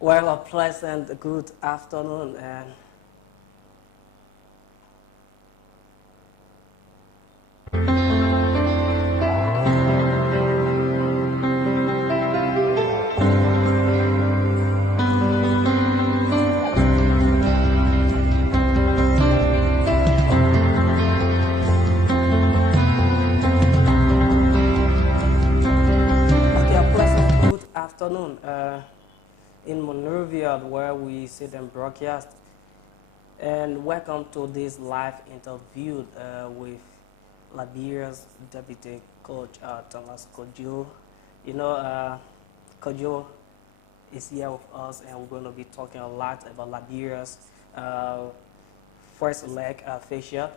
Well, a pleasant good afternoon, and okay, a pleasant good afternoon in Monrovia, where we sit and broadcast. And welcome to this live interview with Liberia's Deputy Coach Thomas Kojo. You know, Kojo is here with us, and we're going to be talking a lot about Liberia's uh, first leg fixture,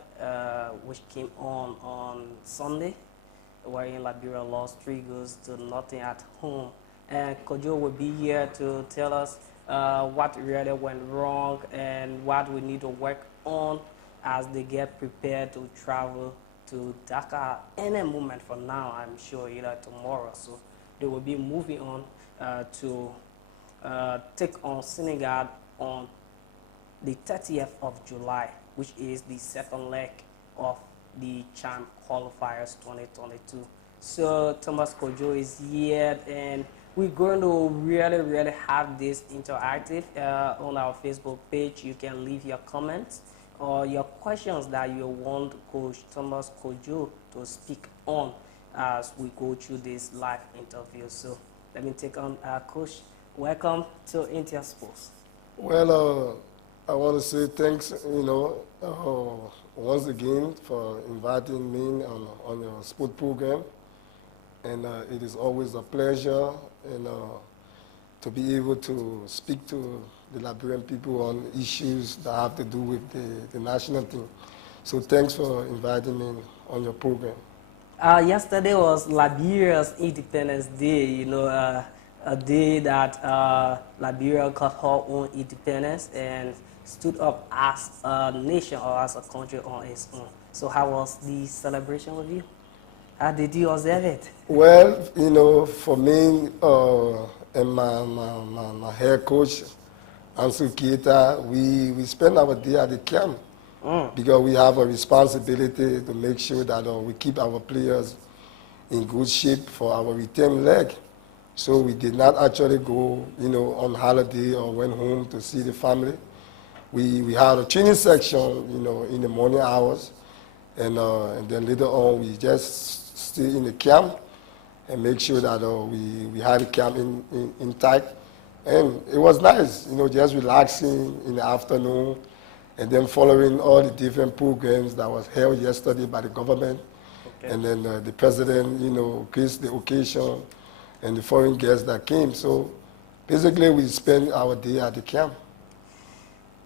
which came on Sunday, wherein Liberia lost 3 goals to nothing at home. And Kojo will be here to tell us what really went wrong and what we need to work on as they get prepared to travel to Dakar any moment from now, I'm sure, either tomorrow. So they will be moving on to take on Senegal on the 30th of July, which is the second leg of the CHAN qualifiers 2022. So Thomas Kojo is here, and we're going to really have this interactive on our Facebook page. You can leave your comments or your questions that you want Coach Thomas Kojo to speak on as we go through this live interview. So let me take on Coach. Welcome to India Sports. Well, I want to say thanks, once again for inviting me on your sport program. And it is always a pleasure to be able to speak to the Liberian people on issues that have to do with the national team. So thanks for inviting me on your program. Yesterday was Liberia's Independence Day, a day that Liberia got her own independence and stood up as a nation or as a country on its own. So how was the celebration with you? How did you observe it? Well, for me and my head coach, Ansu Keita, we spend our day at the camp because we have a responsibility to make sure that we keep our players in good shape for our return leg. So we did not actually go, on holiday or went home to see the family. We had a training section, in the morning hours, and then later on we just stay in the camp and make sure that we had the camp intact. And it was nice, just relaxing in the afternoon and then following all the different programs that was held yesterday by the government. Okay. And then the president, graced the occasion and the foreign guests that came. So basically we spent our day at the camp.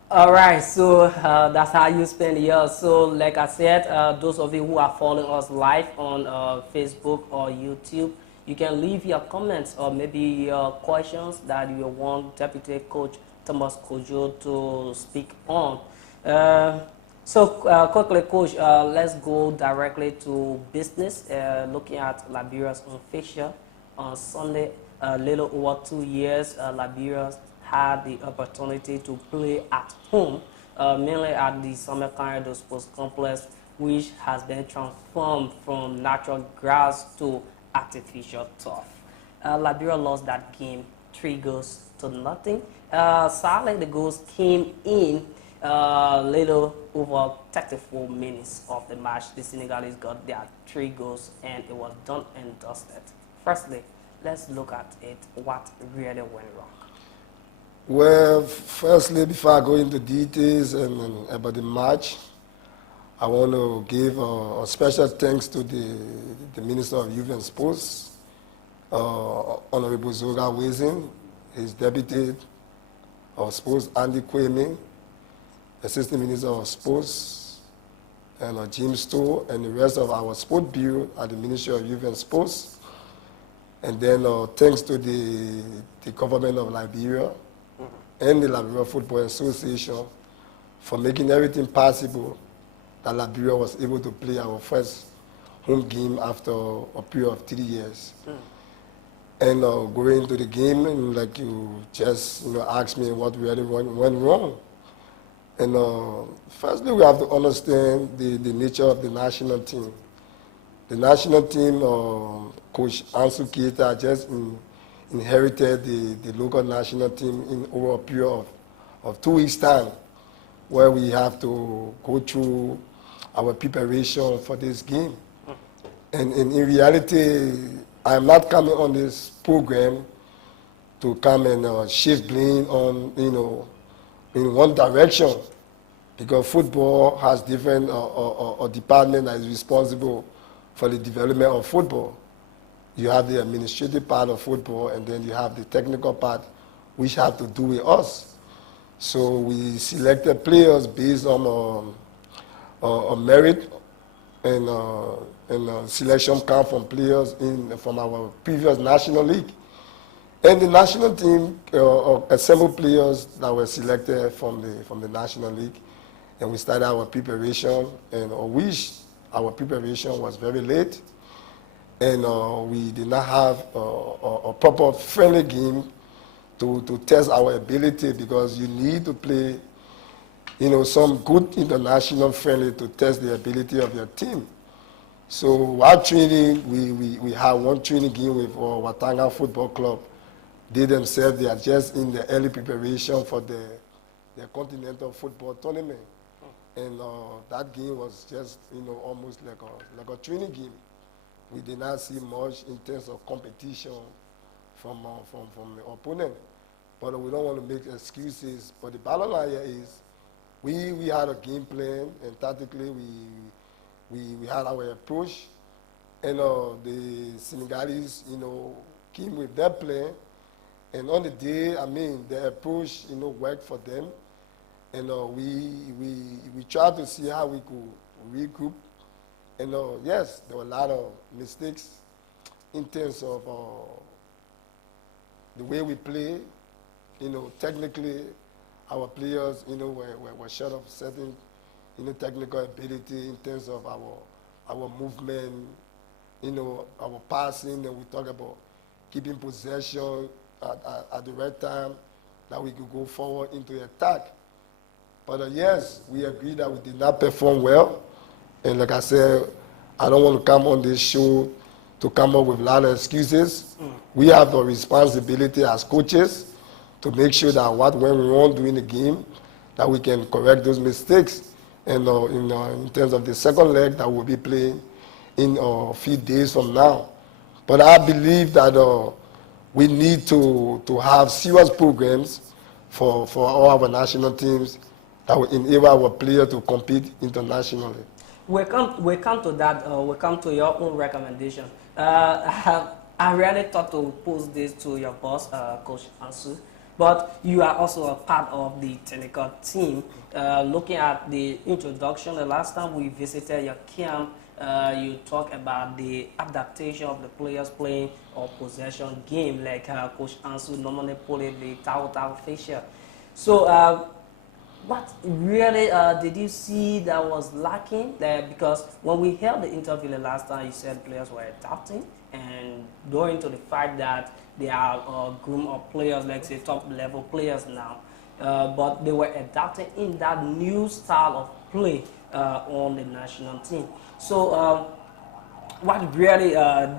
All right, so that's how you spend yours. So like I said, those of you who are following us live on Facebook or YouTube, you can leave your comments or maybe your questions that you want Deputy Coach Thomas Kojo to speak on. So quickly, Coach, let's go directly to business, looking at Liberia's own fixture on Sunday. A little over 2 years, Liberia had the opportunity to play at home, mainly at the Samarkand Sports Complex, which has been transformed from natural grass to artificial turf. Liberia lost that game 3 goals to nothing. Sadly, the goals came in little over 34 minutes of the match. The Senegalese got their 3 goals, and it was done and dusted. Firstly, let's look at it, what really went wrong. Well, firstly, before I go into details and about the match, I want to give a special thanks to the Minister of Youth and Sports, Honorable Zoga Wezin, his Deputy of Sports, Andy Kwame, Assistant Minister of Sports, and James Stowe, and the rest of our Sport Bureau at the Ministry of Youth and Sports. And then thanks to the government of Liberia, and the Liberia Football Association for making everything possible that Liberia was able to play our first home game after a period of 3 years. and going into the game, and like you just asked me what really went wrong. And firstly, we have to understand the nature of the national team. The national team, Coach Ansu Keita just inherited the local national team in over a period of 2 weeks' time, where we have to go through our preparation for this game. And in reality, I'm not coming on this program to come and shift blame on, in one direction, because football has different department that is responsible for the development of football. You have the administrative part of football, and then you have the technical part, which have to do with us. So we selected players based on merit and selection come from players from our previous national league. And the national team assembled players that were selected from the national league, and we started our preparation, and our preparation was very late, and we did not have a proper friendly game to test our ability, because you need to play some good international friendly to test the ability of your team. So while training, we had one training game with Watanga Football Club. They themselves, they are just in the early preparation for the continental football tournament. And that game was just, almost like a training game. We did not see much in terms of competition from the opponent. But we don't want to make excuses. But the bottom line here is, we had a game plan, and tactically we had our approach. And the Senegalese, came with their plan. And on the day, the approach, worked for them. And we tried to see how we could regroup. And yes, there were a lot of mistakes in terms of the way we play. Technically, our players, were short of certain, technical ability in terms of our movement, our passing, and we talk about keeping possession at the right time, that we could go forward into attack. But yes, we agree that we did not perform well. And like I said, I don't want to come on this show to come up with a lot of excuses. We have the responsibility as coaches to make sure that what went wrong during the game, that we can correct those mistakes. And in terms of the second leg that we'll be playing in a few days from now. But I believe that we need to have serious programs for all our national teams that will enable our players to compete internationally. We come to that. We come to your own recommendation. I really thought to post this to your boss, Coach Ansu, but you are also a part of the technical team. Looking at the introduction, the last time we visited your camp, you talked about the adaptation of the players playing or possession game, like Coach Ansu normally played the Tao Fisher. So what really did you see that was lacking there? Because when we held the interview the last time, you said players were adapting and going to the fact that they are a group of players, like say top level players now, but they were adapting in that new style of play on the national team. So what really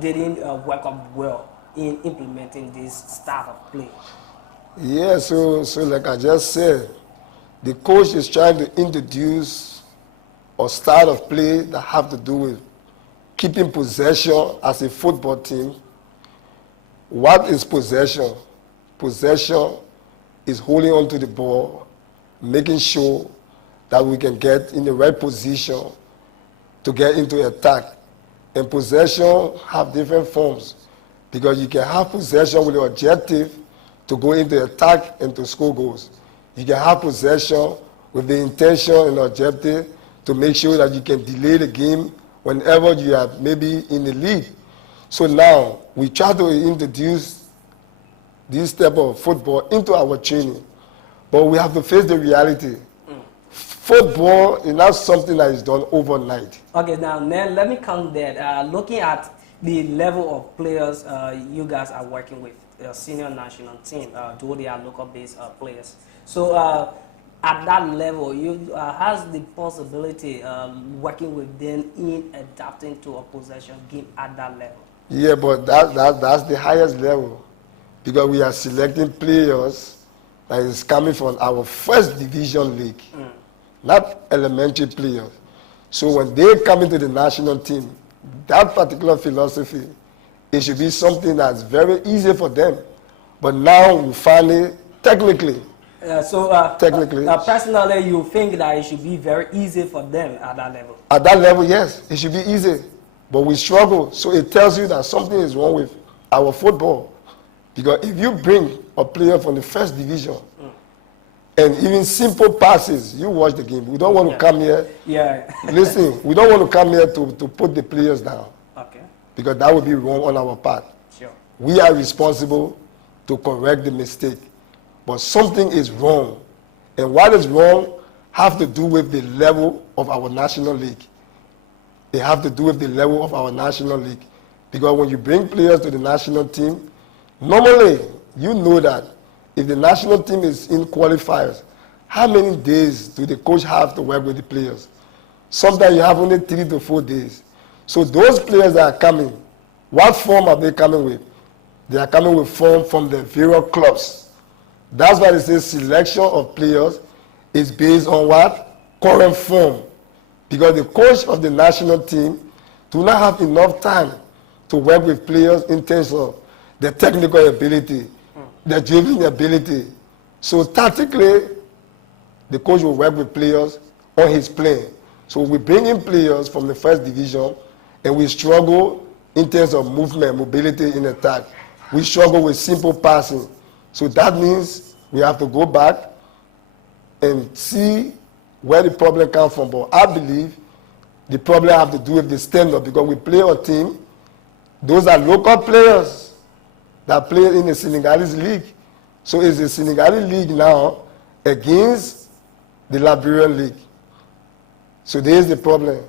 didn't work out well in implementing this style of play? Yeah, so like I just said, the coach is trying to introduce a style of play that have to do with keeping possession as a football team. What is possession? Possession is holding on to the ball, making sure that we can get in the right position to get into attack. And possession have different forms, because you can have possession with the objective to go into attack and to score goals. You can have possession with the intention and objective to make sure that you can delay the game whenever you are maybe in the lead. So now we try to introduce this type of football into our training, but we have to face the reality. Football is not something that is done overnight. Okay, now let me come there. Looking at the level of players you guys are working with, senior national team, though they are local-based players. So at that level, you has the possibility working with them in adapting to a possession game at that level. Yeah, but that's the highest level, because we are selecting players that is coming from our first division league, not elementary players. So when they come into the national team, that particular philosophy, it should be something that's very easy for them. But now we find it technically. Personally, you think that it should be very easy for them at that level? At that level, yes, it should be easy. But we struggle. So it tells you that something is wrong with our football. Because if you bring a player from the first division, and even simple passes, you watch the game. We don't want to come here. Yeah. Listen, we don't want to come here to put the players down. Okay. Because that would be wrong on our part. Sure. We are responsible to correct the mistake. But something is wrong. And what is wrong have to do with the level of our national league. They have to do with the level of our national league. Because when you bring players to the national team, normally you know that if the national team is in qualifiers, how many days do the coach have to work with the players? Sometimes you have only 3 to 4 days. So those players that are coming, what form are they coming with? They are coming with form from the various clubs. That's why they say selection of players is based on what? Current form. Because the coach of the national team do not have enough time to work with players in terms of their technical ability, their dribbling ability. So tactically, the coach will work with players on his plan. So we bring in players from the first division, and we struggle in terms of movement, mobility in attack. We struggle with simple passing. So that means we have to go back and see where the problem comes from. But I believe the problem have to do with the standard, because we play a team. Those are local players that play in the Senegalese league. So it's the Senegalese league now against the Liberian league. So there's the problem.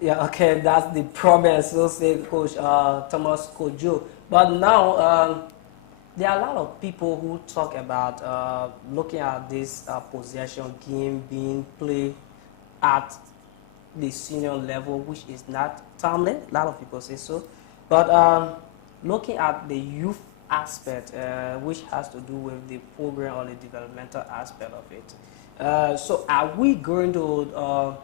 Yeah, okay, that's the problem, so say Coach Thomas Kojo. But now, there are a lot of people who talk about looking at this possession game being played at the senior level, which is not timely. A lot of people say so. But looking at the youth aspect, which has to do with the program or the developmental aspect of it. So are we going to,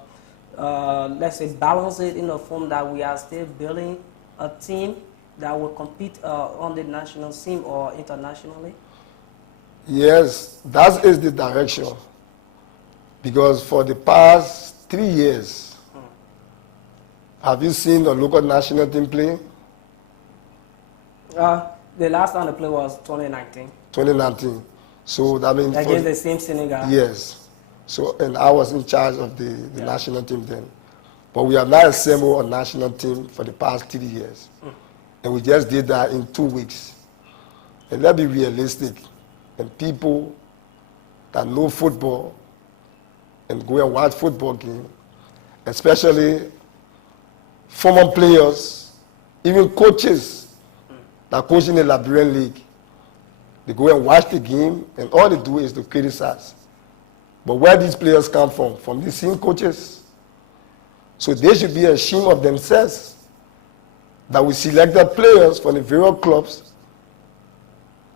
let's say, balance it in a form that we are still building a team that will compete on the national scene or internationally? Yes, that is the direction. Because for the past 3 years, have you seen the local national team play? The last time they played was 2019. 2019. So that means against the same Senegal. Yes. So, and I was in charge of the national team then. But we have not assembled a national team for the past 3 years. And we just did that in 2 weeks. And let's be realistic. And people that know football and go and watch football game, especially former players, even coaches that coach in the Liberian league, they go and watch the game, and all they do is to criticize. But where these players come from? From the same coaches. So they should be ashamed of themselves that we selected players from the various clubs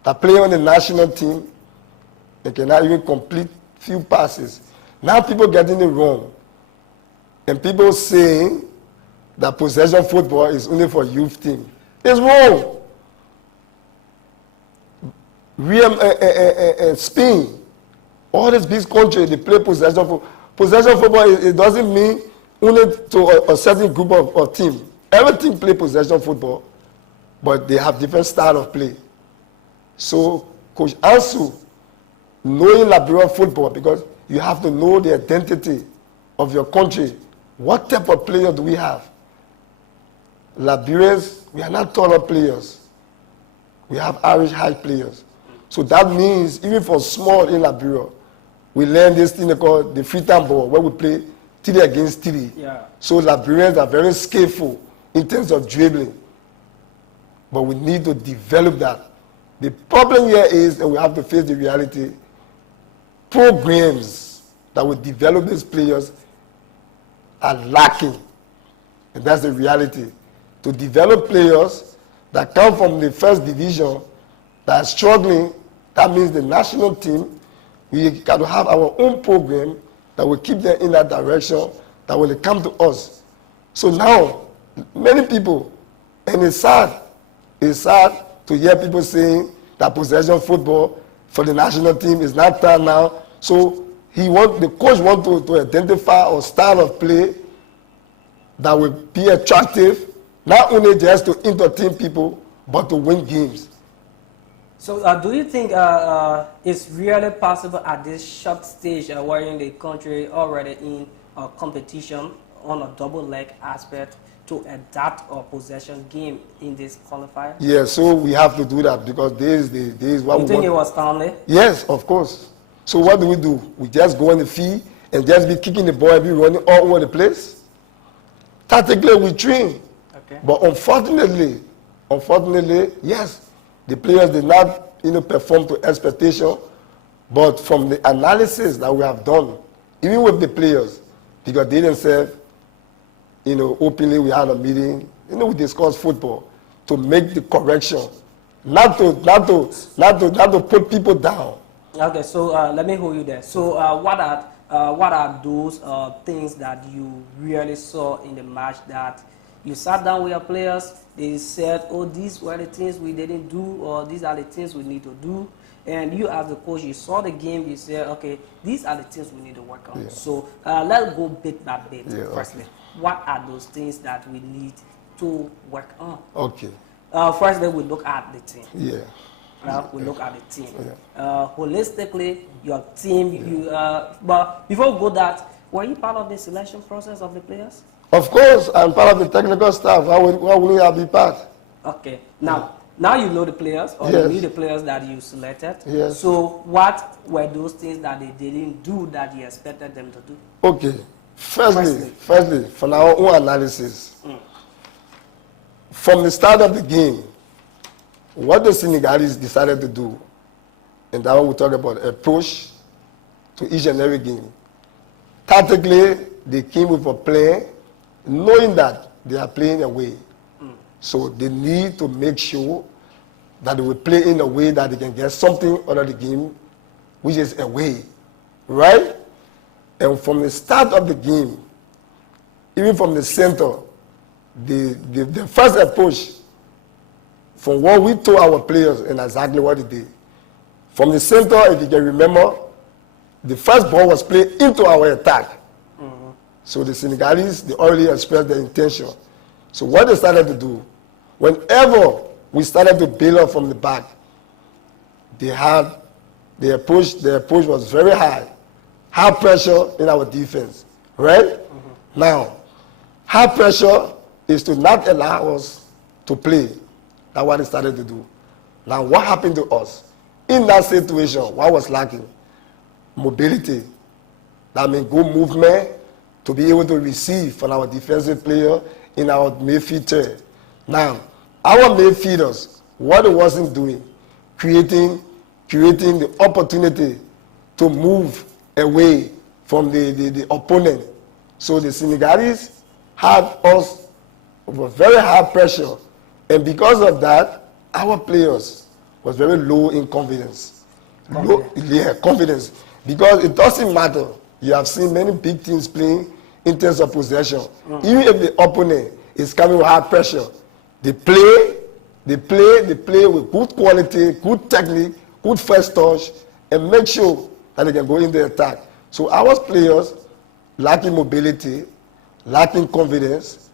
that play on the national team and cannot even complete few passes. Now people getting it wrong. And people saying that possession football is only for youth team. It's wrong. Spain, all these big countries, they play possession football. Possession football, it doesn't mean only to a certain group of teams. Every team play possession football, but they have different style of play. So, Coach Ansu, knowing Liberian football, because you have to know the identity of your country. What type of player do we have? Liberians, we are not taller players. We have average height players. So that means, even for small in Liberia, we learn this thing called the free time ball, where we play 3 against 3. Yeah. So Liberians are very skillful in terms of dribbling. But we need to develop that. The problem here is, and we have to face the reality, programs that will develop these players are lacking. And that's the reality. To develop players that come from the first division that are struggling, that means the national team, we got to have our own program that will keep them in that direction, that when they come to us. So now, many people, and it's sad to hear people saying that possession football for the national team is not done now. So the coach wants to identify a style of play that will be attractive, not only just to entertain people, but to win games. So do you think it's really possible at this short stage where in the country already in a competition on a double leg aspect to adapt a possession game in this qualifier? Yeah, so we have to do that because this is what you think it was timely? Yes, of course. So what do? We just go on the field and just be kicking the ball and be running all over the place? Tactically, we train. Okay. But unfortunately, yes, the players did not perform to expectation. But from the analysis that we have done, even with the players, because they themselves, openly we had a meeting, we discussed football to make the correction, not to put people down. Okay, so let me hold you there. So what are those things that you really saw in the match that you sat down with your players, they said, oh, these were the things we didn't do, or these are the things we need to do, and you as the coach, you saw the game, you said, okay, these are the things we need to work on. Yeah. So let's go bit by bit. Yeah, firstly. Okay. What are those things that we need to work on? Okay. Firstly, we look at the team. Yeah. We look at the team. Yeah. Holistically, your team, yeah. But before we go that, were you part of the selection process of the players? Of course, I'm part of the technical staff. Why wouldn't I be part? Okay. Now you know the players, or yes. you knew the players that you selected. Yes. So what were those things that they didn't do that you expected them to do? Okay. Firstly, from our own analysis, from the start of the game, what the Senegalese decided to do, and that one we talk about approach to each and every game. Tactically, they came with a plan, knowing that they are playing away. So they need to make sure that they will play in a way that they can get something out of the game, which is away, right? And from the start of the game, even from the center, the first approach, from what we told our players and exactly what they did. From the center, if you can remember, the first ball was played into our attack. So the Senegalese, they already expressed their intention. So what they started to do, whenever we started to build up from the back, the approach was very high. High pressure in our defense, right? Now, high pressure is to not allow us to play. That's what they started to do. Now, what happened to us? In that situation, what was lacking? Mobility. That means good movement to be able to receive from our defensive player in our midfield third. Now, our midfielders, what they wasn't doing, creating the opportunity to move away from the opponent. So the Senegalese had us with very high pressure. And because of that, our players was very low in confidence. Confidence. Because it doesn't matter. You have seen many big teams playing in terms of possession. Even if the opponent is coming with high pressure, they play with good quality, good technique, good first touch, and make sure that they can go in the attack. So our players lacking mobility, lacking confidence,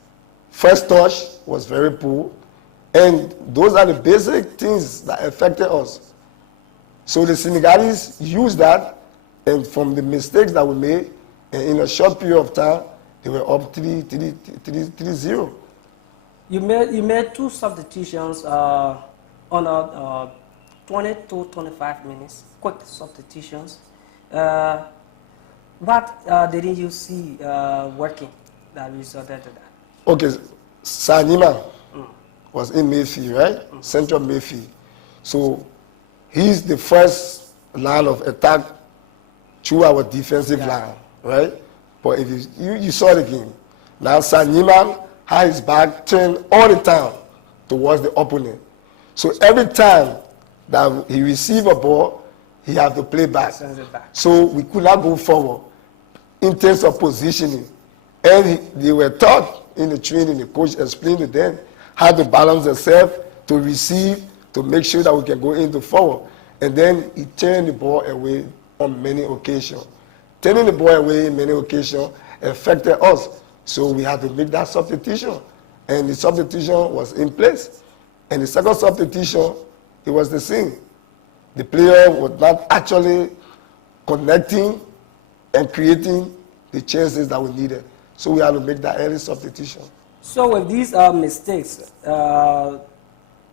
first touch was very poor, and those are the basic things that affected us. So the Senegalese used that, and from the mistakes that we made, and in a short period of time, they were up 3-0. You made two substitutions on a 20 to 25 minutes, quick substitutions. What didn't you see working that resulted in that? Okay, Sanima was in Mayfield, right? Central Mayfield. So he's the first line of attack through our defensive line, right? But if you saw the game, now Sanima had his back turned all the time towards the opponent. So every time that he received a ball, he had to play back. So we could not go forward in terms of positioning. And they were taught in the training, the coach explained to them how to balance themselves, to receive, to make sure that we can go into forward. And then he turned the ball away on many occasions. Turning the ball away in many occasions affected us. So we had to make that substitution. And the substitution was in place. And the second substitution, it was the same. The player was not actually connecting and creating the chances that we needed. So we had to make that early substitution. So with these mistakes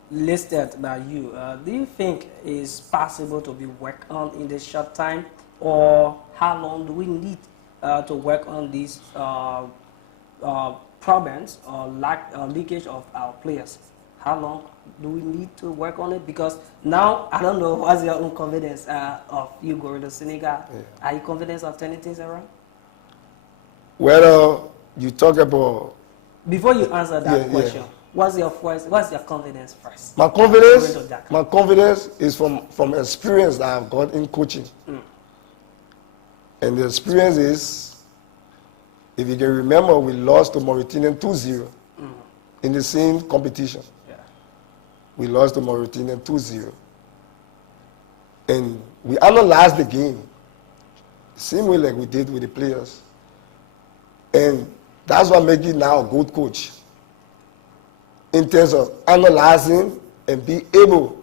listed by you, do you think it's possible to be worked on in this short time? Or how long do we need to work on these problems or leakage of our players? How long do we need to work on it? Because now, I don't know, what's your own confidence of you going to Senegal? Yeah. Are you confident of turning things around? Well, you talk about... Before you answer that question, what's your confidence first? My confidence is from experience that I've got in coaching. And the experience is, if you can remember, we lost to Mauritania 2-0 in the same competition. We lost to Mauritania 2-0. And we analyzed the game the same way like we did with the players. And that's what makes you now a good coach. In terms of analyzing and be able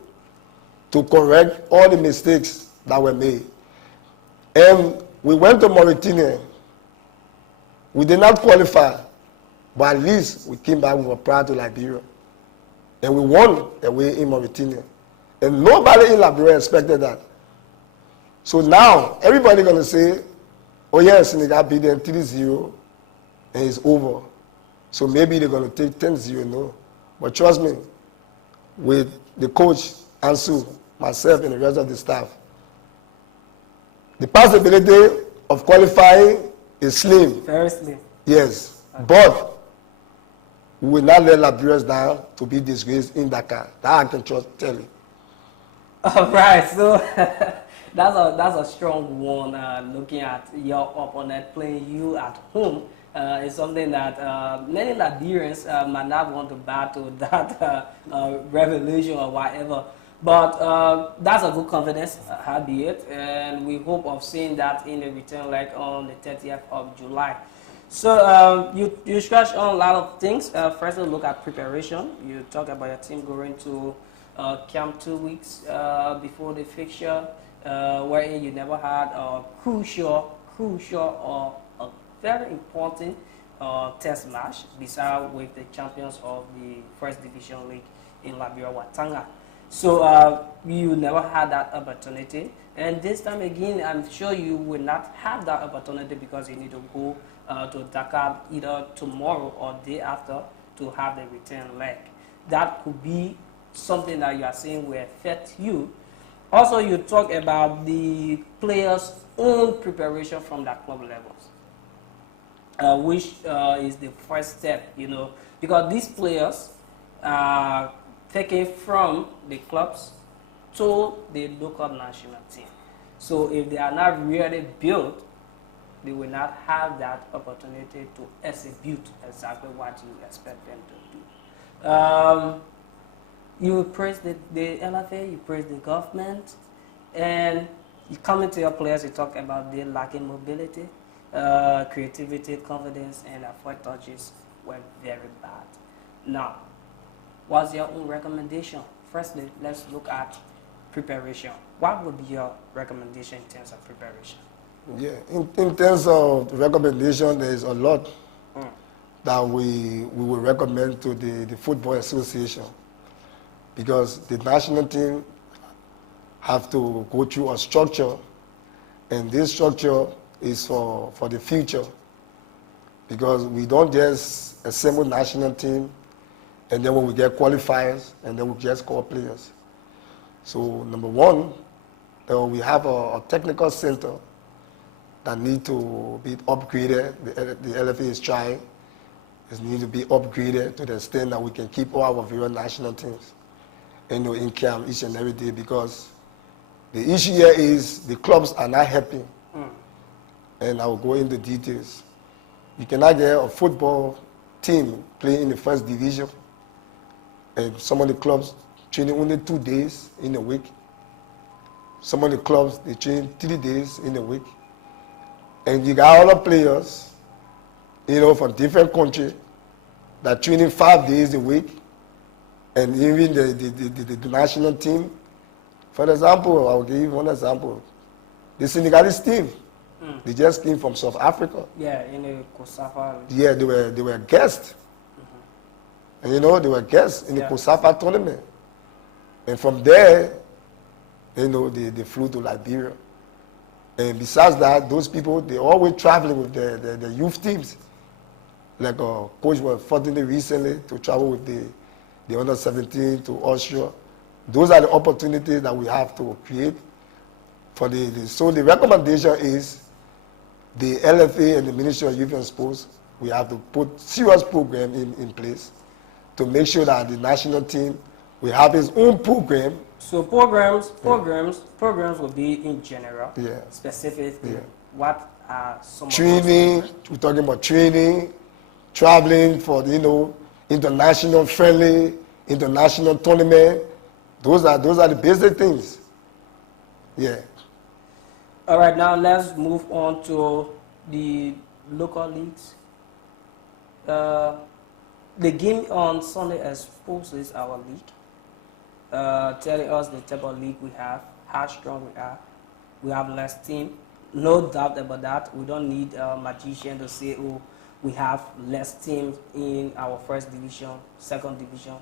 to correct all the mistakes that were made. And we went to Mauritania. We did not qualify, but at least we came back with a pride to Liberia. And we won away in Mauritania. And nobody in Liberia expected that. So now, everybody going to say, oh yes, Senegal beat them 3-0, and it's over. So maybe they're going to take 10-0, no. But trust me, with the coach, Ansu, myself, and the rest of the staff, the possibility of qualifying is slim. Very slim. Yes. Okay. But we will not let Liberians down to be disgraced in Dakar. That I can just tell you. All right. So that's a strong one. Looking at your opponent playing you at home is something that many Liberians might not want to battle that revelation or whatever. But that's a good confidence, albeit, and we hope of seeing that in the return leg on the 30th of July. So you scratch on a lot of things. First, look at preparation. You talk about your team going to camp 2 weeks before the fixture, wherein you never had a crucial or a very important test match, besides with the champions of the First Division League in Liberia, Watanga. So you never had that opportunity, and this time again, I'm sure you will not have that opportunity because you need to go to Dakar either tomorrow or day after to have the return leg. That could be something that you are saying will affect you. Also, you talk about the players' own preparation from the club levels, which is the first step, you know, because these players are taken from the clubs to the local national team. So if they are not really built, they will not have that opportunity to execute exactly what you expect them to do. You praise the LFA, you praise the government, and you come into your players, you talk about their lacking mobility, creativity, confidence, and effort touches were very bad. Now, what's your own recommendation? Firstly, let's look at preparation. What would be your recommendation in terms of preparation? Yeah, in terms of recommendation, there is a lot that we will recommend to the Football Association, because the national team have to go through a structure, and this structure is for the future, because we don't just assemble national team And then when we get qualifiers, and then we just call players. So number one, we have a technical center that need to be upgraded. The LFA is trying. It needs to be upgraded to the extent that we can keep all our various national teams in camp each and every day, because the issue here is the clubs are not happy. And I will go into details. You cannot get a football team playing in the first division, and some of the clubs training only 2 days in a week. Some of the clubs, they train 3 days in a week. And you got other players, from different countries that training 5 days a week. And even the national team. For example, I'll give you one example. The Senegalese team, they just came from South Africa. Yeah, in the Kosafa. Yeah, they were guests. And they were guests in the Kosafa tournament. And from there, they flew to Liberia. And besides that, those people, they always traveling with the youth teams. Like Kojo was fortunate recently to travel with the under 17 to Austria. Those are the opportunities that we have to create for so the recommendation is the LFA and the Ministry of Youth and Sports, we have to put serious program in place to make sure that the national team will have its own program. So programs will be in general, specifically. Yeah. What are some training? We're talking about training, traveling for international friendly, international tournament. Those are the basic things. Yeah. All right, now let's move on to the local leagues. The game on Sunday exposes our league, telling us the type of league we have, how strong we are. We have less team, no doubt about that. We don't need a magician to say, oh, we have less teams in our first division, second division.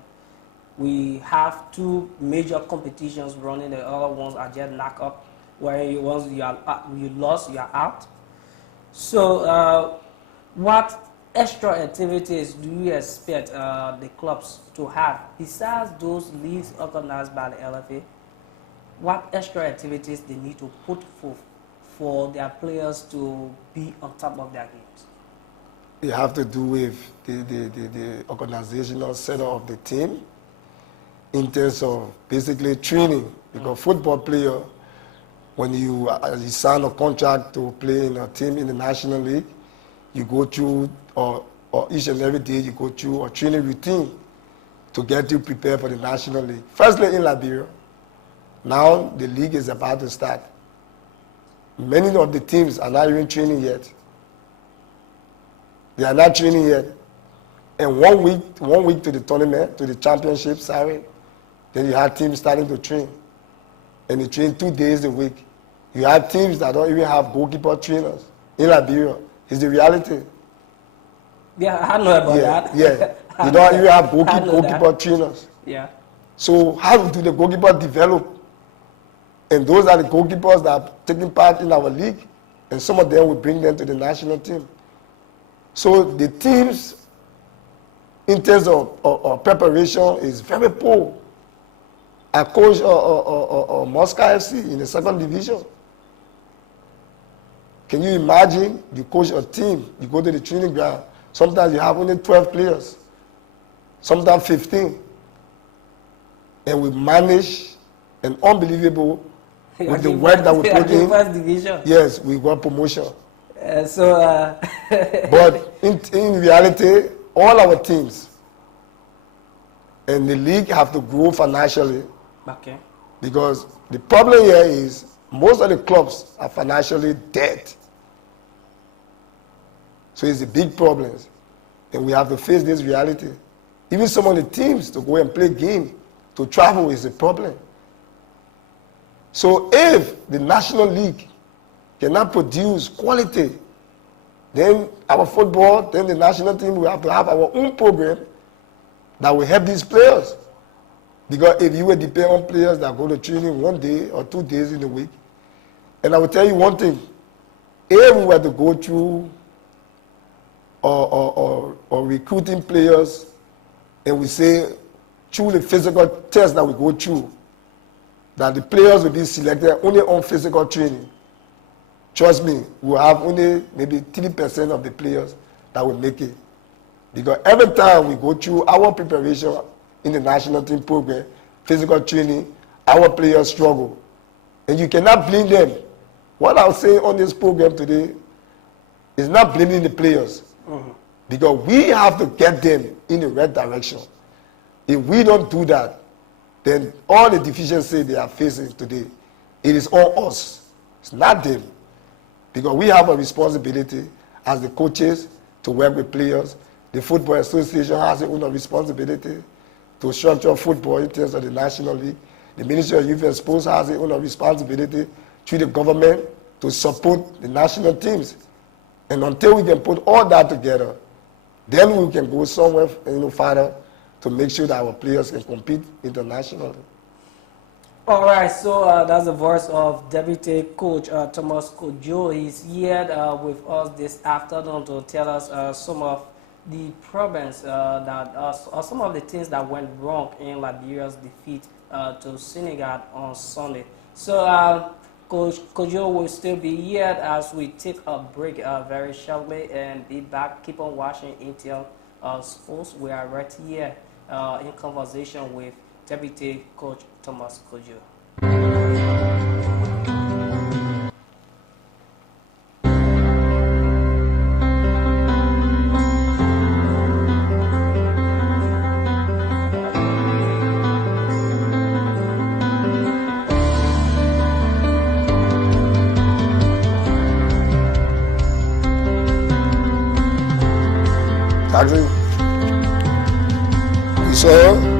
We have 2 major competitions running. The other ones are just knock up, where you lost, you are out. So, what extra activities do you expect the clubs to have besides those leagues organized by the LFA? What extra activities they need to put forth for their players to be on top of their games? It have to do with the organizational setup of the team in terms of basically training. Because football player, when you sign a contract to play in a team in the National League, you go through, or each and every day you go through a training routine to get you prepared for the National League. Firstly in Liberia, now the league is about to start. Many of the teams are not even training yet. They are not training yet. And 1 week to the tournament, to the championship, then you have teams starting to train. And they train 2 days a week. You have teams that don't even have goalkeeper trainers in Liberia. It's the reality. Yeah, I know about that. Yeah, you don't even have goalkeeper trainers. Yeah. So how do the goalkeeper develop? And those are the goalkeepers that are taking part in our league. And some of them will bring them to the national team. So the teams, in terms of preparation, is very poor. I coach Moscow FC in the second division. Can you imagine you coach a team, you go to the training ground, sometimes you have only 12 players, sometimes 15. And we manage an unbelievable with the work that we put in. First division. Yes, we got promotion. But in reality, all our teams and the league have to grow financially. Okay. Because the problem here is most of the clubs are financially dead. So it's a big problem. And we have to face this reality. Even some of the teams to go and play game, to travel is a problem. So if the National League cannot produce quality, then our football, then the national team will have to have our own program that will help these players. Because if you were depend on players that go to training 1 day or 2 days in a week, and I will tell you one thing, if we were to go through or recruiting players and we say through the physical test that we go through, that the players will be selected only on physical training, trust me, we'll have only maybe 3% of the players that will make it. Because every time we go through our preparation in the national team program, physical training, our players struggle. And you cannot blame them. What I'll say on this program today is not blaming the players. Because we have to get them in the right direction. If we don't do that, then all the deficiencies they are facing today, it is on us. It's not them. Because we have a responsibility as the coaches to work with players. The Football Association has its own responsibility to structure football in terms of the National League. The Ministry of Youth and Sports has its own responsibility through the government to support the national teams. And until we can put all that together, then we can go somewhere further to make sure that our players can compete internationally. All right, so that's the voice of Deputy Coach Thomas Kojo. He's here with us this afternoon to tell us some of the problems or some of the things that went wrong in Liberia's defeat to Senegal on Sunday. So Coach Kojo will still be here as we take a break very shortly and be back. Keep on watching Intel Sports. We are right here in conversation with Deputy Coach Thomas Kojo. Taxi. So.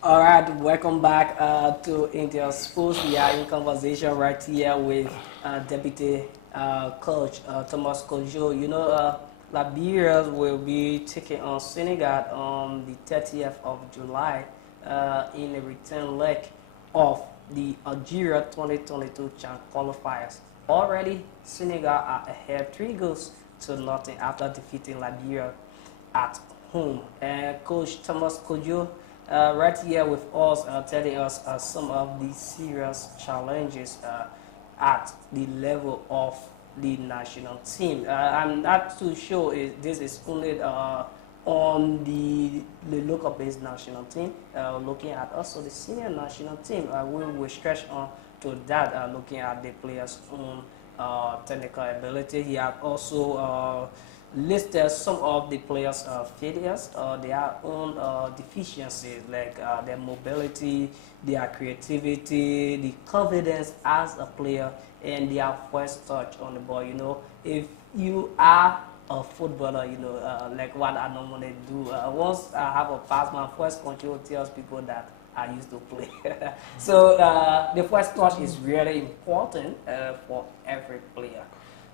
All right, welcome back to Intel Sports. We are in conversation right here with Deputy Coach Thomas Kojo. You know, Liberia will be taking on Senegal on the 30th of July in a return leg of the Algeria 2022 CHAN qualifiers. Already, Senegal are ahead 3-0 after defeating Liberia at home. And Coach Thomas Kojo right here with us, telling us some of the serious challenges at the level of the national team. I'm not too sure if this is only on the local-based national team, looking at also the senior national team. We will stretch on to that, looking at the players' own technical ability. He has also listed some of the players' failures, their own deficiencies, like their mobility, their creativity, the confidence as a player, and their first touch on the ball. You know, if you are a footballer, you know, like what I normally do, once I have a pass, my first control tells people that I used to play. So the first touch is really important for every player.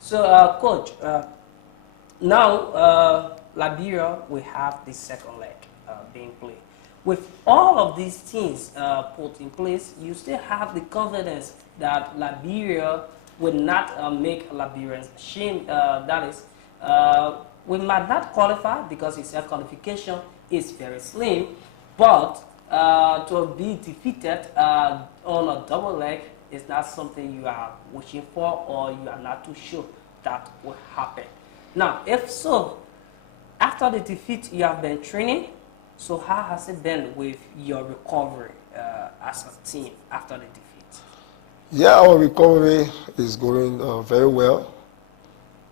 So, Coach, now, Liberia will have the second leg being played. With all of these things put in place, you still have the confidence that Liberia will not make Liberians shame. That is, we might not qualify because its qualification is very slim, but to be defeated on a double leg is not something you are wishing for, or you are not too sure that will happen. Now, if so, After the defeat, you have been training. So how has it been with your recovery as a team after the defeat? Yeah, our recovery is going very well.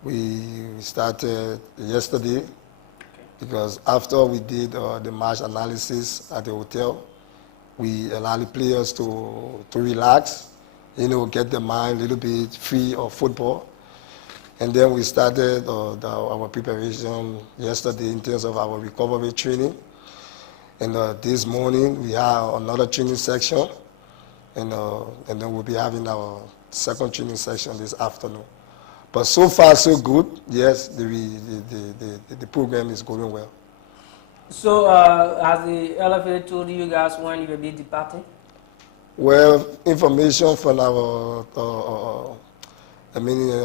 We started yesterday Okay. because after we did the match analysis at the hotel, we allowed the players to relax, get their mind a little bit free of football. And then we started our preparation yesterday in terms of our recovery training. And this morning we have another training section, and then we'll be having our second training session this afternoon. But so far so good. Yes, the program is going well. So has the elevator told you guys when you will be departing? Well, information from our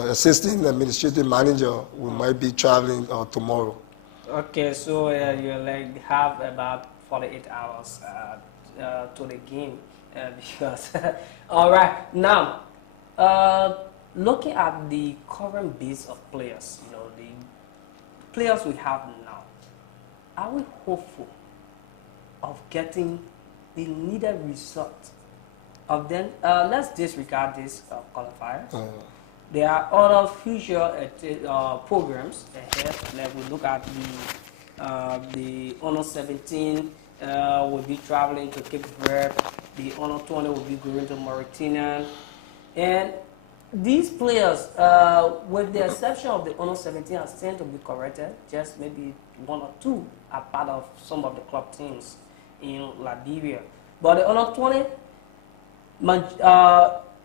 assistant administrative manager, we might be traveling tomorrow. Okay, so you like have about 48 hours to the game because all right now looking at the current base of players, the players we have now, are we hopeful of getting the needed result of them? Let's disregard these qualifiers. There are other future programs ahead. Like we look at the Honor 17 will be traveling to Cape Verde. The Honor 20 will be going to Mauritania. And these players, with the exception of the Honor 17, are still to be corrected. Just maybe one or two are part of some of the club teams in Liberia. But the Honor 20,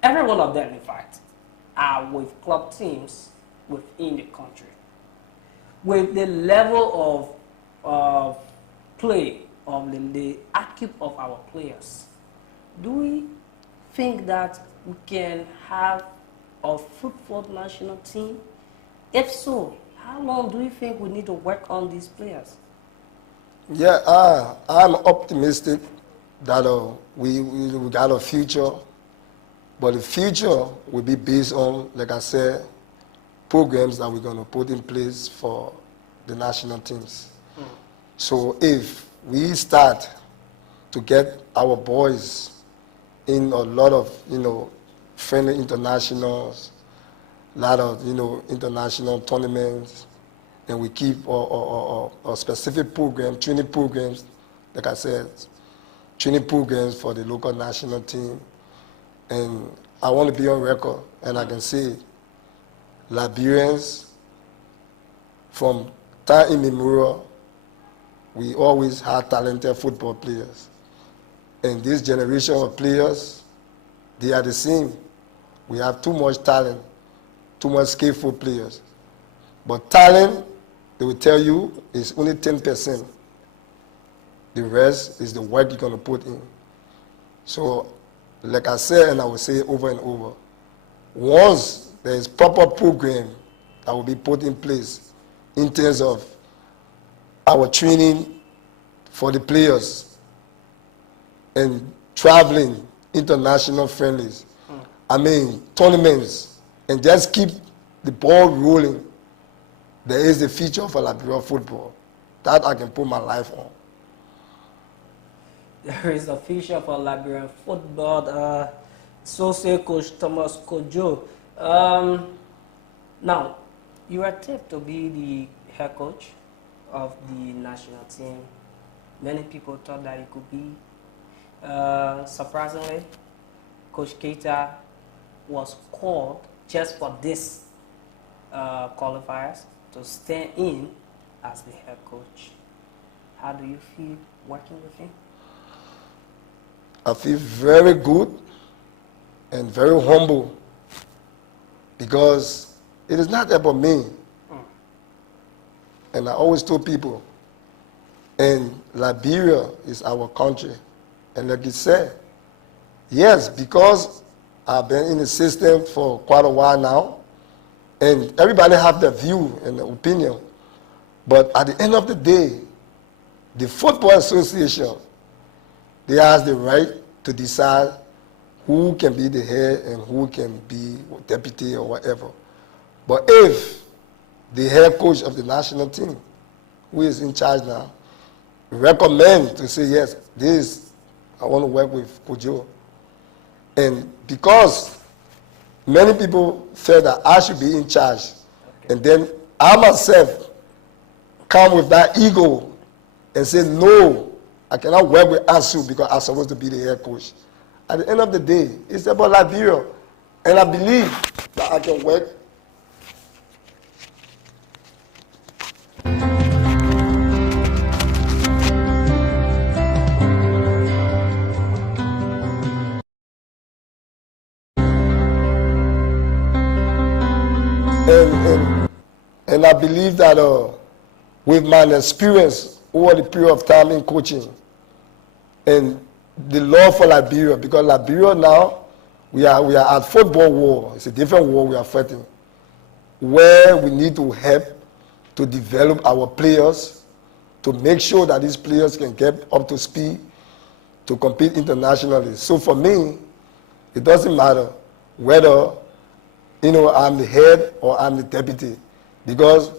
every one of them, in fact, are with club teams within the country. With the level of play of the IQ of our players, do we think that we can have a fruitful national team? If so, how long do you think we need to work on these players? Yeah, I'm optimistic that we got a future. But the future will be based on, like I said, programs that we're going to put in place for the national teams. So if we start to get our boys in a lot of, friendly internationals, a lot of, international tournaments, and we keep a specific program, training programs, like I said, training programs for the local national team. And I want to be on record, and I can say Liberians, from time immemorial, we always had talented football players. And this generation of players, they are the same. We have too much talent, too much skillful players. But talent, they will tell you, is only 10%. The rest is the work you're going to put in. So, like I said, and I will say over and over, once there is proper program that will be put in place in terms of our training for the players and traveling, international friendlies, tournaments, and just keep the ball rolling, there is the future for Liberia football. That I can put my life on. There is a future for Liberian football. So say Coach Thomas Kojo. Now, you are tipped to be the head coach of the national team. Many people thought that it could be. Surprisingly, Coach Keita was called just for this qualifiers to stand in as the head coach. How do you feel working with him? I feel very good and very humble because it is not about me. And I always told people, and Liberia is our country. And like you said, yes, because I've been in the system for quite a while now, and everybody have their view and their opinion. But at the end of the day, the Football Association, they have the right to decide who can be the head and who can be deputy or whatever. But if the head coach of the national team who is in charge now, recommend to say, yes, I want to work with Kojo. And because many people felt that I should be in charge, and then I myself come with that ego and say, no, I cannot work with Ansu because I'm supposed to be the head coach. At the end of the day, it's about Liberia. And I believe that I can work. And I believe that with my experience over the period of time in coaching and the love for Liberia, because Liberia now, we are at football war. It's a different war we are fighting, where we need to help to develop our players, to make sure that these players can get up to speed to compete internationally. So for me, it doesn't matter whether I'm the head or I'm the deputy, because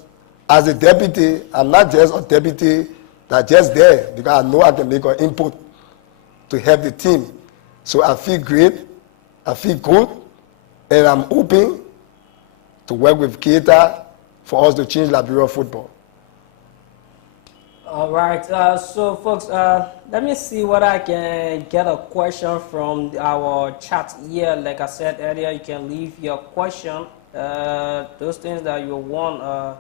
as a deputy, I'm not just a deputy that's just there, because I know I can make an input to help the team. So I feel great, I feel good, and I'm hoping to work with Keita for us to change Liberia football. All right, so folks, let me see what I can get a question from our chat here. Like I said earlier, you can leave your question, those things that you want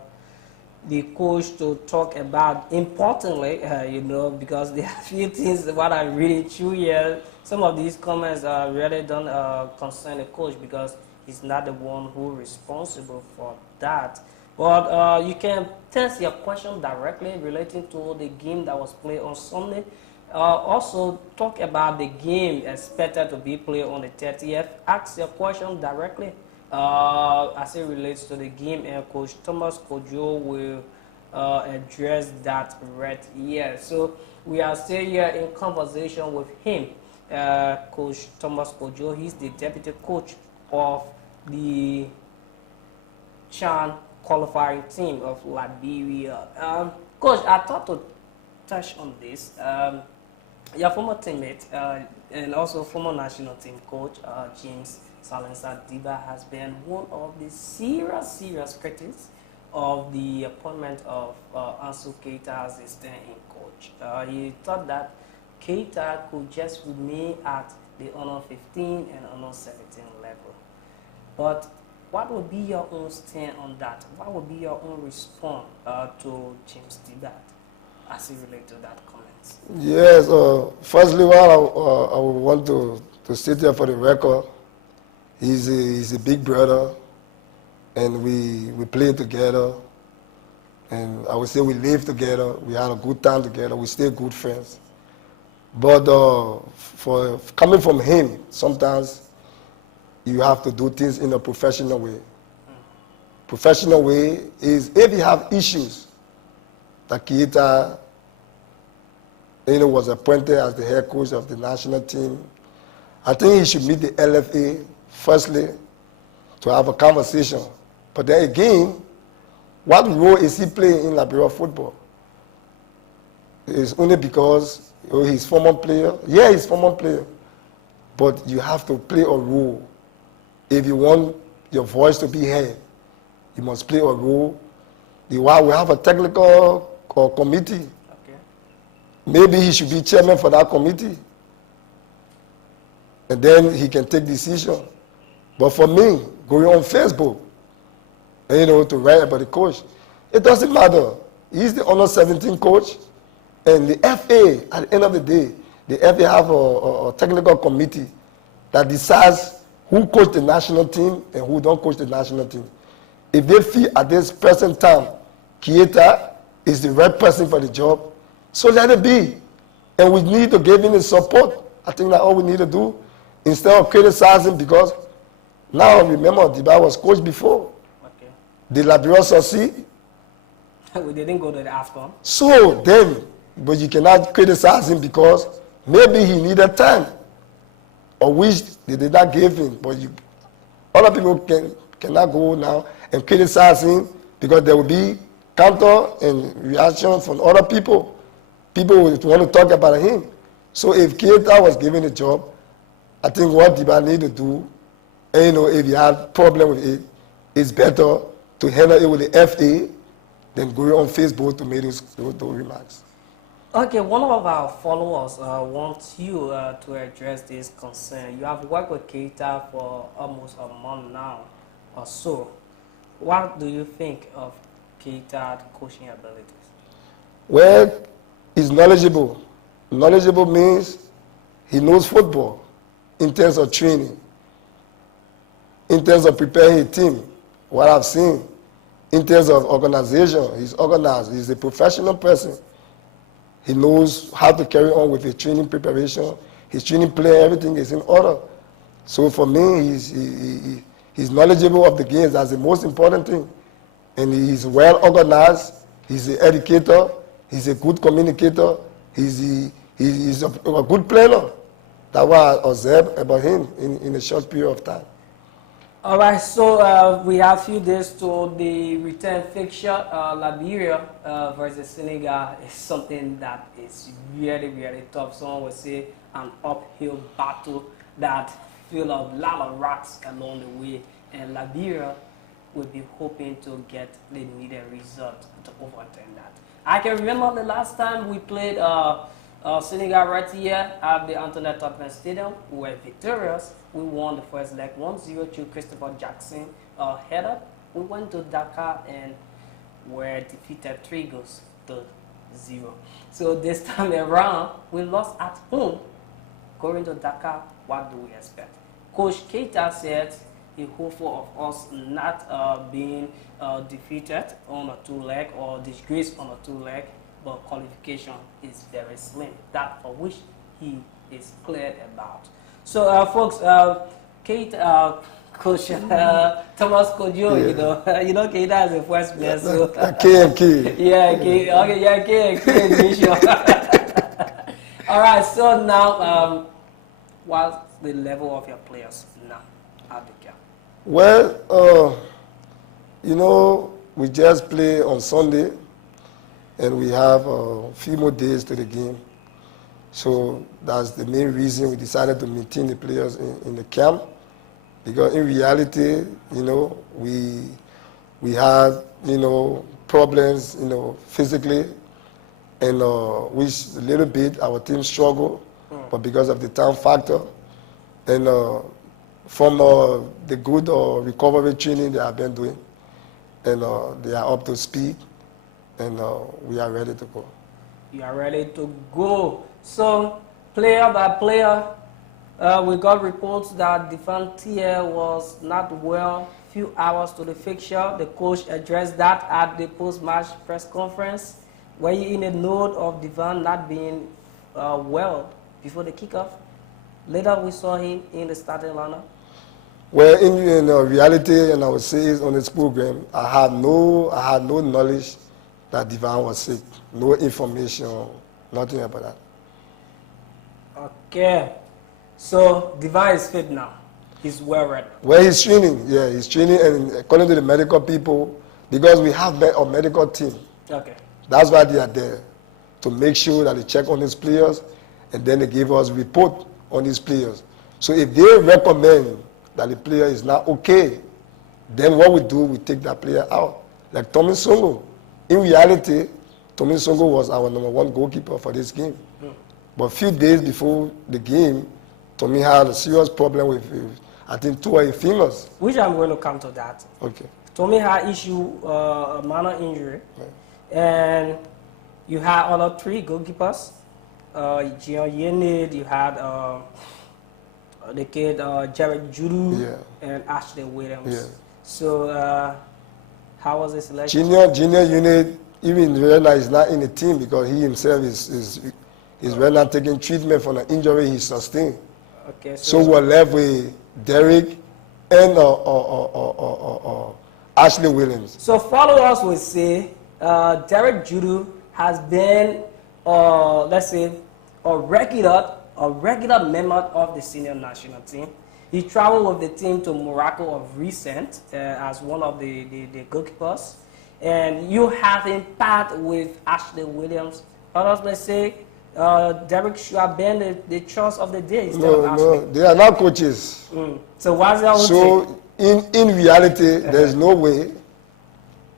the coach to talk about. Importantly, because there are a few things what I really through here. Some of these comments really don't concern the coach because he's not the one who is responsible for that. But you can test your question directly relating to the game that was played on Sunday. Also, talk about the game expected to be played on the 30th. Ask your question directly as it relates to the game, and Coach Thomas Kojo will address that right here. So we are still here in conversation with him, Coach Thomas Kojo. He's the deputy coach of the CHAN qualifying team of Liberia. Coach, I thought to touch on this. Your former teammate and also former national team coach, James Salensa Diba, has been one of the serious critics of the appointment of Ansu Keita as a stand-in coach. He thought that Keita could just remain at the under 15 and under 17 level. But what would be your own stand on that? What would be your own response to James Diba as it relates to that comment? Yes, firstly, what I would want to state here for the record, he's a big brother, and we play together, and I would say we live together, we had a good time together, we still good friends. But for coming from him, sometimes you have to do things in a professional way. Professional way is if you have issues, that Keita was appointed as the head coach of the national team, I think he should meet the LFA firstly to have a conversation. But then again, what role is he playing in Liberia football? It's only because he's former player. Yeah, he's former player. But you have to play a role. If you want your voice to be heard, you must play a role. We have a technical committee. Okay. Maybe he should be chairman for that committee. And then he can take decision. But for me, going on Facebook, to write about the coach, it doesn't matter. He's the under 17 coach. And the FA, at the end of the day, the FA have a technical committee that decides who coach the national team and who don't coach the national team. If they feel at this present time, Keita is the right person for the job, so let it be. And we need to give him the support. I think that's all we need to do, instead of criticizing, because now remember, Diba was coach before. Okay. Did Liberia succeed? We didn't go to the AFCON. So then, but you cannot criticize him because maybe he needed time, or which they did not give him. But other people cannot go now and criticize him, because there will be counter and reaction from other people. People would want to talk about him. So if Keita was given a job, I think what Diba need to do, and, you know, if he had problem with it, it's better to handle it with the FA than going on Facebook to make those remarks. Okay, one of our followers wants you to address this concern. You have worked with Keita for almost a month now or so. What do you think of Keita's coaching abilities? Well, he's knowledgeable. Knowledgeable means he knows football in terms of training, in terms of preparing a team, what I've seen, in terms of organization. He's organized. He's a professional person. He knows how to carry on with his training preparation, his training plan, everything is in order. So for me, he's knowledgeable of the games. That's the most important thing. And he's well organized. He's an educator. He's a good communicator. He's a good planner. That's what I observed about him in a short period of time. All right, so we have a few days to the return fixture. Liberia versus Senegal is something that is really, really tough. Someone would say an uphill battle that filled a lot of rocks along the way. And Liberia will be hoping to get the needed result to overturn that. I can remember the last time we played Senegal right here at the Untitled Chapter Stadium. We were victorious. We won the first leg 1-0 to Christopher Jackson header. We went to Dakar and were defeated 3-0. So this time around, we lost at home. Going to Dakar, what do we expect? Coach Keita said he hopeful of us not being defeated on a 2-leg or disgraced on a 2-leg, but qualification is very slim. That for which he is clear about. So, folks, Coach Thomas Kojo, you know, Keita is the first player. So K&K. Yeah, okay, yeah, K&K. All right, so now, what's the level of your players now at the camp? Well, you know, we just play on Sunday, and we have a few more days to the game. So that's the main reason we decided to maintain the players in the camp. Because in reality, you know, we had, you know, problems, you know, physically, and which a little bit our team struggled, but because of the time factor, and from the good recovery training they have been doing, and they are up to speed, and we are ready to go. You are ready to go. So, player by player, we got reports that Defantier was not well. Few hours to the fixture, the coach addressed that at the post-match press conference. Were you in a note of Devan not being well before the kickoff? Later, we saw him in the starting lineup. Well, in reality, and I would say on this program, I had no knowledge that Devan was sick. No information, nothing about that. Okay, so Devan is fit now. He's well ready. Well, he's training. Yeah, he's training, and according to the medical people, because we have a medical team. Okay. That's why they are there, to make sure that they check on these players, and then they give us report on these players. So if they recommend that the player is not okay, then what we do, we take that player out. Like Tommy Songo. In reality, Tommy Songo was our #1 goalkeeper for this game. But a few days before the game, Tommy had a serious problem with, I think, 2 of his fingers. Which I'm going to come to that. Okay. Tommy had a minor injury, and you had other 3 goalkeepers. Gian Yenid, you had the kid Jared Judu, and Ashley Williams. Yeah. So, how was the selection? Junior unit, even Rena is not in the team because he himself is Rena taking treatment for the injury he sustained. Okay. So we're left with Derek and Ashley Williams. So followers will say Derek Judu has been, let's say, a regular member of the senior national team. He traveled with the team to Morocco of recent as one of the goalkeepers. and you have impact with Ashley Williams. Others may say Derek should have been the choice of the day instead of Ashley. No, they are not coaches. So what's your own So in reality, there's no way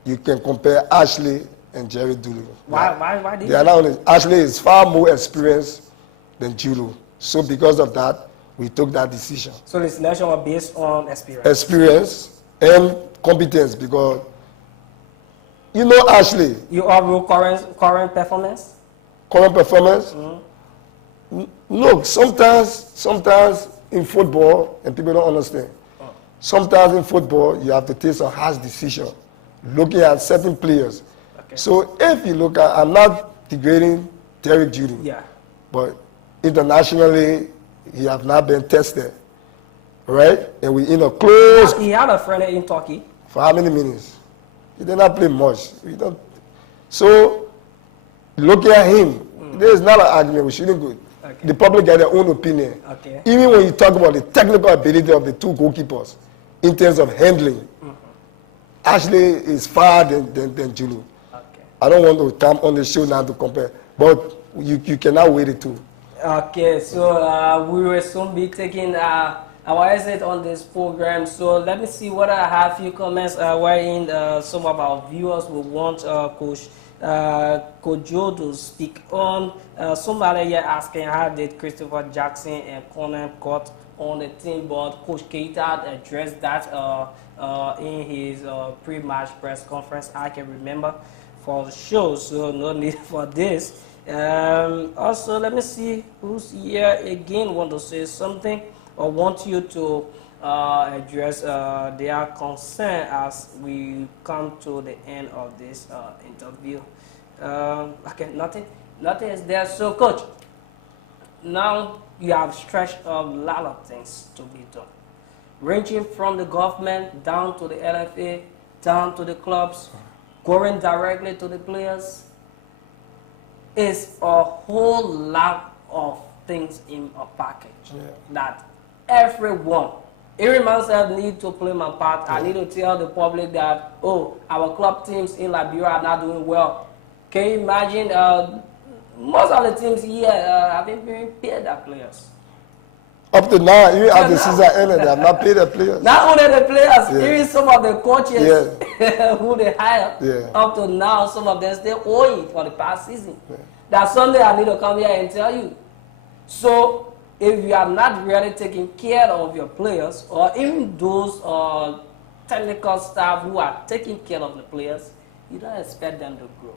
you can compare Ashley and Jerry Dulu. Why They are not only, Ashley is far more experienced than Dulu. So because of that, we took that decision. So the selection was based on experience. Experience and competence, because you know Ashley. You overall current performance? Current performance? No, sometimes in football, and people don't understand, sometimes in football, you have to take some harsh decision, looking at certain players. Okay. So if you look at, I'm not degrading Derek Judy, Yeah. but internationally, he have not been tested, right? And we in a close, He had a friend in Turkey. for how many minutes? He did not play much. So, looking at him, there is not an argument. We shouldn't go. Okay. The public got their own opinion. Okay. Even when you talk about the technical ability of the two goalkeepers in terms of handling, Ashley is far than Julu. Okay. I don't want to come on the show now to compare, but you cannot wait it too. Okay, so we will soon be taking our exit on this program. So let me see whether I have a few comments wherein some of our viewers will want Coach Kojo to speak on. Somebody here asking how did Christopher Jackson and Conan got on the team, but Coach Keita addressed that in his pre-match press conference. I can remember for the show, so no need for this. Also, let me see who's here again want to say something or want you to address their concern as we come to the end of this interview. Okay, nothing is there. So, Coach, now you have stretched a lot of things to be done, ranging from the government down to the LFA, down to the clubs, going directly to the players. It's a whole lot of things in a package that everyone, even myself, need to play my part. I need to tell the public that, oh, our club teams in Liberia are not doing well. Can you imagine most of the teams here haven't been paid their players? Up to now, even as the season ended, they have not paid the players. Not only the players, even some of the coaches who they hire, up to now, some of them still owing for the past season. That someday I need to come here and tell you. So, if you are not really taking care of your players, or even those technical staff who are taking care of the players, you don't expect them to grow.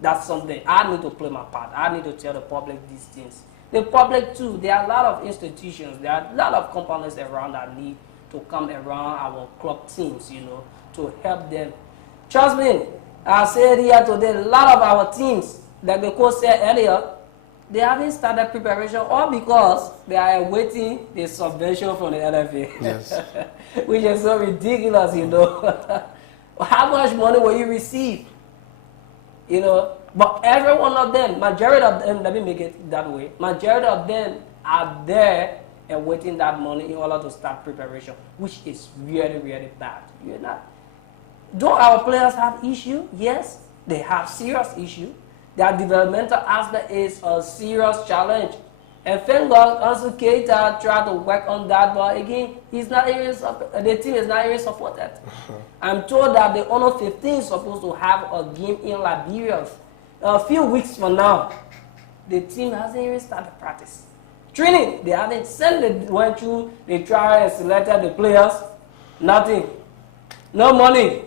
That's something I need to play my part. I need to tell the public these things. The public too, there are a lot of institutions, there are a lot of companies around that need to come around our club teams, you know, to help them. Trust me, I said here today, a lot of our teams, like the coach said earlier, they haven't started preparation all because they are awaiting the subvention from the LFA. Yes. Which is so ridiculous, you know. How much money will you receive? You know, but every one of them, majority of them, let me make it that way, majority of them are there and waiting that money in order to start preparation, which is really, really bad. You're not. Do our players have issue? Yes, they have serious issue. Their developmental aspect is a serious challenge. And thank God, also Keita tried to work on that, but again, he's not even the team is not even supported. I'm told that the under 15 is supposed to have a game in Liberia a few weeks from now. The team hasn't even started practice. Training, they haven't sent it, went through, they tried and selected the players, nothing. No money.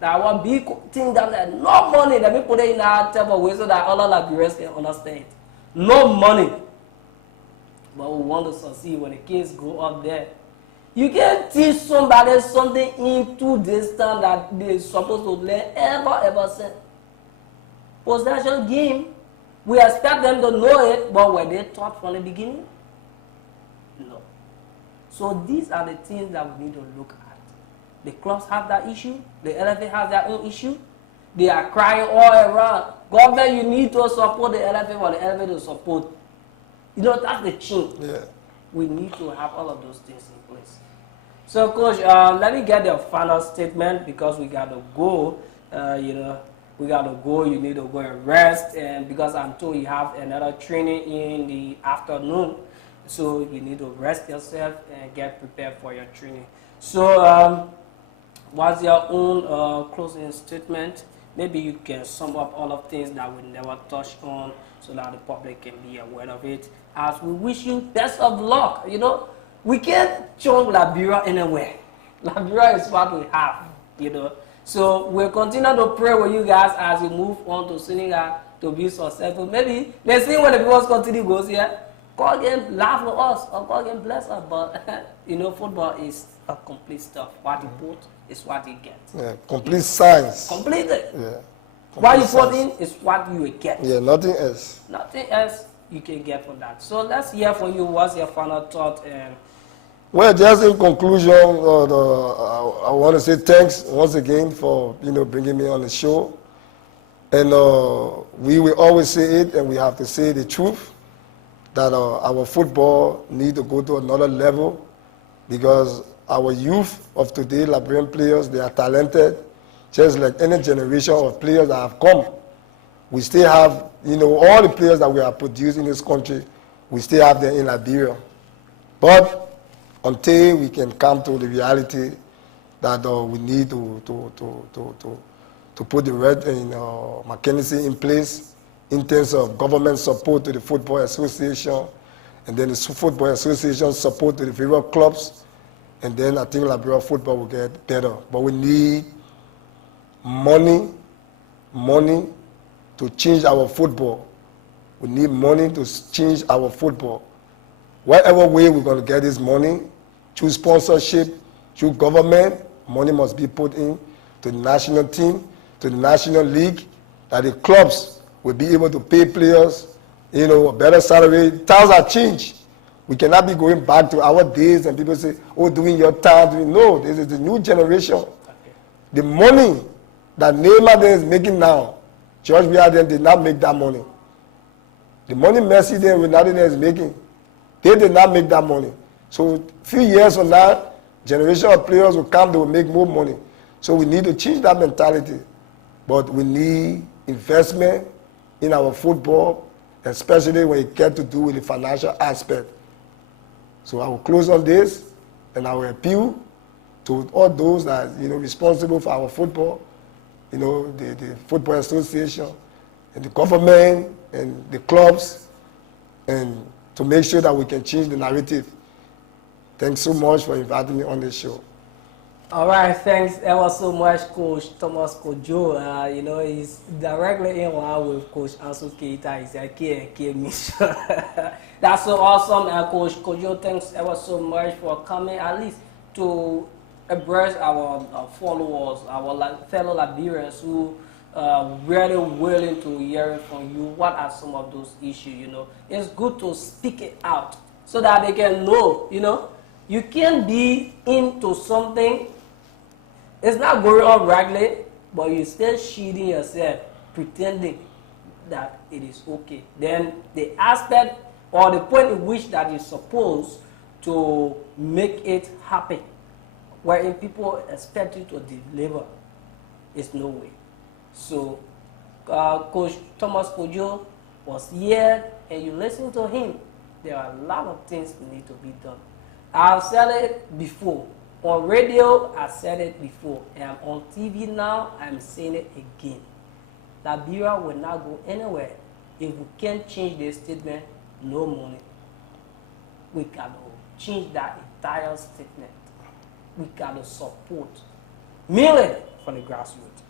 That one big thing down there, no money. Let me put it in our table way so that other Liberians can understand. No money. But we want to succeed when the kids go up there. You can't teach somebody something into this time that they're supposed to learn ever since. Possession game, we expect them to know it, but were they taught from the beginning? No. So these are the things that we need to look at. The clubs have that issue. The LFA has their own issue. They are crying all around. Government, you need to support the LFA for the LFA to support. You know, that's the chain. Yeah. We need to have all of those things in place. So, Coach, let me get the final statement because we got to go. You know, we got to go. You need to go and rest. And because I'm told you have another training in the afternoon, so you need to rest yourself and get prepared for your training. So, what's your own closing statement? Maybe you can sum up all of things that we never touched on so that the public can be aware of it. As we wish you best of luck. You know, we can't change Liberia anywhere. Liberia is what we have, you know. So we'll continue to pray with you guys as we move on to Senegal to be successful. Maybe let's see when the people continue goes here. God can laugh with us or God can bless us, but you know, football is a complete stuff. What you put is what you get. Yeah, complete science. Completely. Yeah. What you put in is what you will get. Yeah, nothing else. Nothing else you can get from that. So let's hear from you. What's your final thought? And well, just in conclusion, I want to say thanks once again for bringing me on the show. And we will always say it, and we have to say the truth that our football need to go to another level because our youth of today, Liberian players, they are talented, just like any generation of players that have come. We still have, all the players that we have produced in this country, we still have them in Liberia. But until we can come to the reality that we need to put the red mechanism in place in terms of government support to the Football Association, and then the Football Association support to the various clubs, and then I think Liberia football will get better. But we need money to change our football. We need money to change our football. Whatever way we're going to get this money, through sponsorship, through government, money must be put in to the national team, to the national league, that the clubs will be able to pay players, a better salary. Times have changed. We cannot be going back to our days and people say, oh, doing your time. No, this is the new generation. Okay. The money that Neymar is making now, George Weah did not make that money. The money Messi there, Ronaldo is making, they did not make that money. So a few years from now, generation of players will come, they will make more money. So we need to change that mentality. But we need investment in our football, especially when it gets to do with the financial aspect. So I will close on this, and I will appeal to all those that are responsible for our football, the Football Association, and the government, and the clubs, and to make sure that we can change the narrative. Thanks so much for inviting me on this show. All right, thanks ever so much, Coach Thomas Kojo. He's directly in line with Coach Ansu Keita. He's a K mission. That's so awesome, Coach Kojo. Thanks ever so much for coming, at least to embrace our followers, our fellow Liberians who really willing to hear from you. What are some of those issues? It's good to speak it out so that they can know. You can be into something. It's not going on regularly, but you're still cheating yourself, pretending that it is okay. Then the aspect or the point in which that you're supposed to make it happen, wherein people expect you to deliver, is no way. So, Coach Thomas Kojo was here, and you listen to him. There are a lot of things that need to be done. I've said it before. On radio, I said it before. And on TV now, I'm saying it again. Liberia will not go anywhere if we can't change the statement, no money. We got to change that entire statement. We got to support, mainly from the grassroots.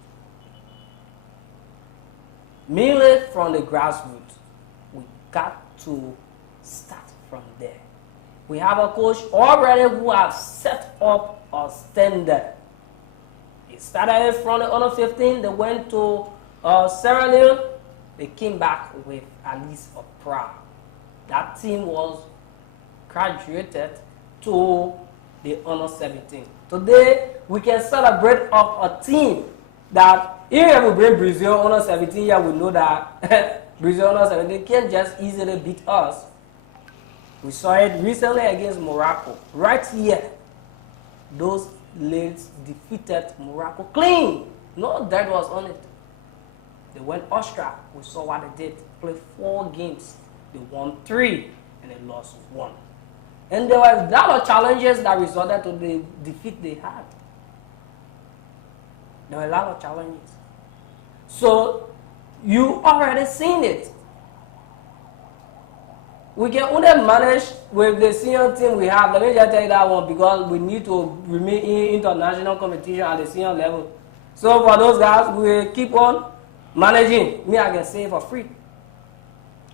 Mainly from the grassroots. We got to start from there. We have a coach already who has set up a standard. They started from the under 15, they went to Sierra Leone, they came back with at least a proud. That team was graduated to the under 17. Today, we can celebrate of a team that, even if we bring Brazil under 17 here, we know that Brazil under 17 can't just easily beat us. We saw it recently against Morocco. Right here, those ladies defeated Morocco clean. No dirt was on it. They went Austria. We saw what they did. Played 4 games. They won 3 and they lost 1. And there were a lot of challenges that resulted to the defeat they had. There were a lot of challenges. So you already seen it. We can only manage with the senior team we have. Let me just tell you that one, because we need to remain in international competition at the senior level. So for those guys, we keep on managing. Me, I can say for free.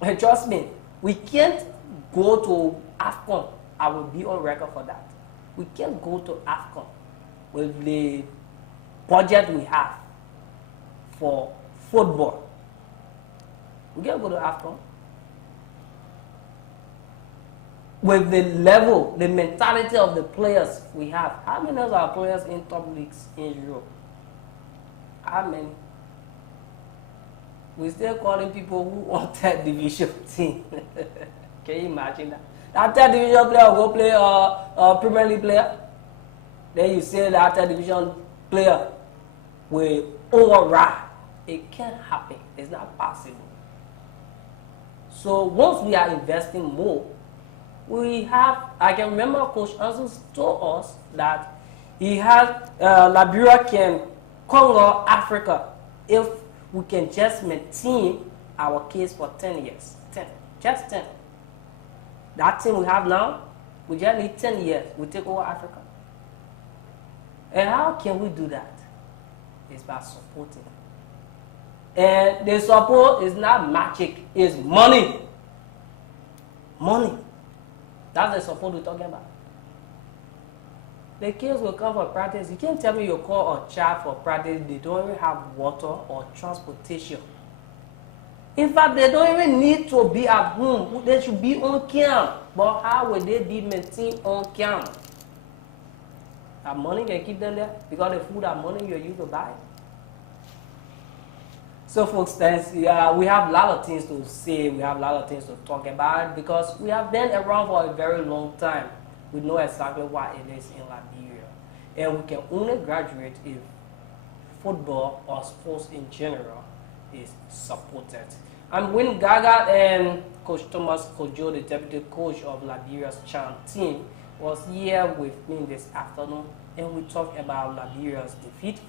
And trust me, we can't go to AFCON. I will be on record for that. We can't go to AFCON with the budget we have for football. We can't go to AFCON with the level, the mentality of the players we have. How many of our players in top leagues in Europe? How many? We still calling people who want third division team. Can you imagine that? That third division player will go play a Premier League player. Then you say that third division player will override. It can't happen. It's not possible. So once we are investing more, we have, I can remember Coach Ansu told us that he had Liberia can conquer Africa if we can just maintain our case for 10 years. 10. Just 10. That team we have now, we just need 10 years. We take over Africa. And how can we do that? It's by supporting. And the support is not magic, it's money. Money. That's the support we're talking about. The kids will come for practice. You can't tell me you call a child for practice, they don't even have water or transportation. In fact, they don't even need to be at home. They should be on camp. But how will they be maintained on camp? That money can keep them there because the food and money you're used to buy. So folks, we have a lot of things to say, we have a lot of things to talk about because we have been around for a very long time. We know exactly what it is in Liberia. And we can only graduate if football or sports in general is supported. I'm Win Gaga, and Coach Thomas Kojo, the deputy coach of Liberia's CHAN team, was here with me this afternoon, and we talked about Liberia's defeat